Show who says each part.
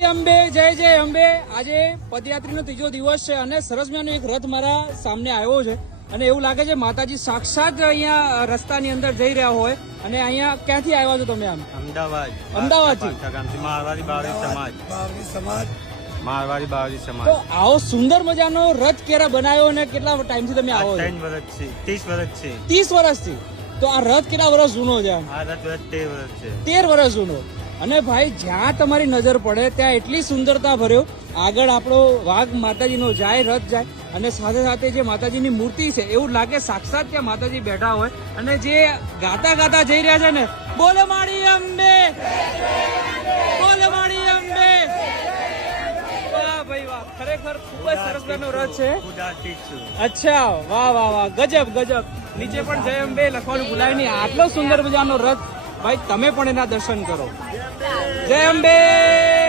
Speaker 1: અંબે જય જય અંબે. આજે પદયાત્રીનો ત્રીજો દિવસ છે અને સરસ મજાનો એક રથ મારા સામે આવ્યો છે અને એવું લાગે છે માતાજી સાક્ષાત અહીંયા રસ્તાની અંદર જઈ રહ્યા હોય. અને અહીંયા ક્યાંથી આવ્યા છો તમે? આમ અમદાવાદથી
Speaker 2: મારવાડી બાવરી સમાજ.
Speaker 1: તો આવો સુંદર મજાનો રથ ક્યારે બનાવ્યો અને કેટલા ટાઈમથી તમે આવો છો?
Speaker 2: 3 વર્ષ છે, 30 વર્ષ છે.
Speaker 1: 30 વર્ષથી. તો આ રથ કેટલા વર્ષ જૂનો છે?
Speaker 2: આ રથ 13 વર્ષ છે.
Speaker 1: 13 વર્ષ જૂનો. અને ભાઈ જ્યાં તમારી નજર પડે ત્યાં એટલી સુંદરતા ભર્યો. આગળ આપણો વાઘ માતાજીનો જાય, રથ જાય અને સાથે સાથે જે માતાજીની મૂર્તિ છે એવું લાગે સાક્ષાત ત્યાં માતાજી બેઠા હોય. અને જે ગાતા ગાતા જઈ રહ્યા છે ને, બોલે માડી અંબે, બોલે માડી અંબે. વાહ ભાઈ વાહ, ખરેખર ખૂબ જ સરસ મજાનો રથ છે. અચ્છા, વાહ વાહ વાહ, ગજબ ગજબ. નીચે પણ જય અંબે લખવાનું ભૂલાય નહીં. આટલો સુંદર મજાનો રથ. ભાઈ તમે પણ એના દર્શન કરો. જય અંબે.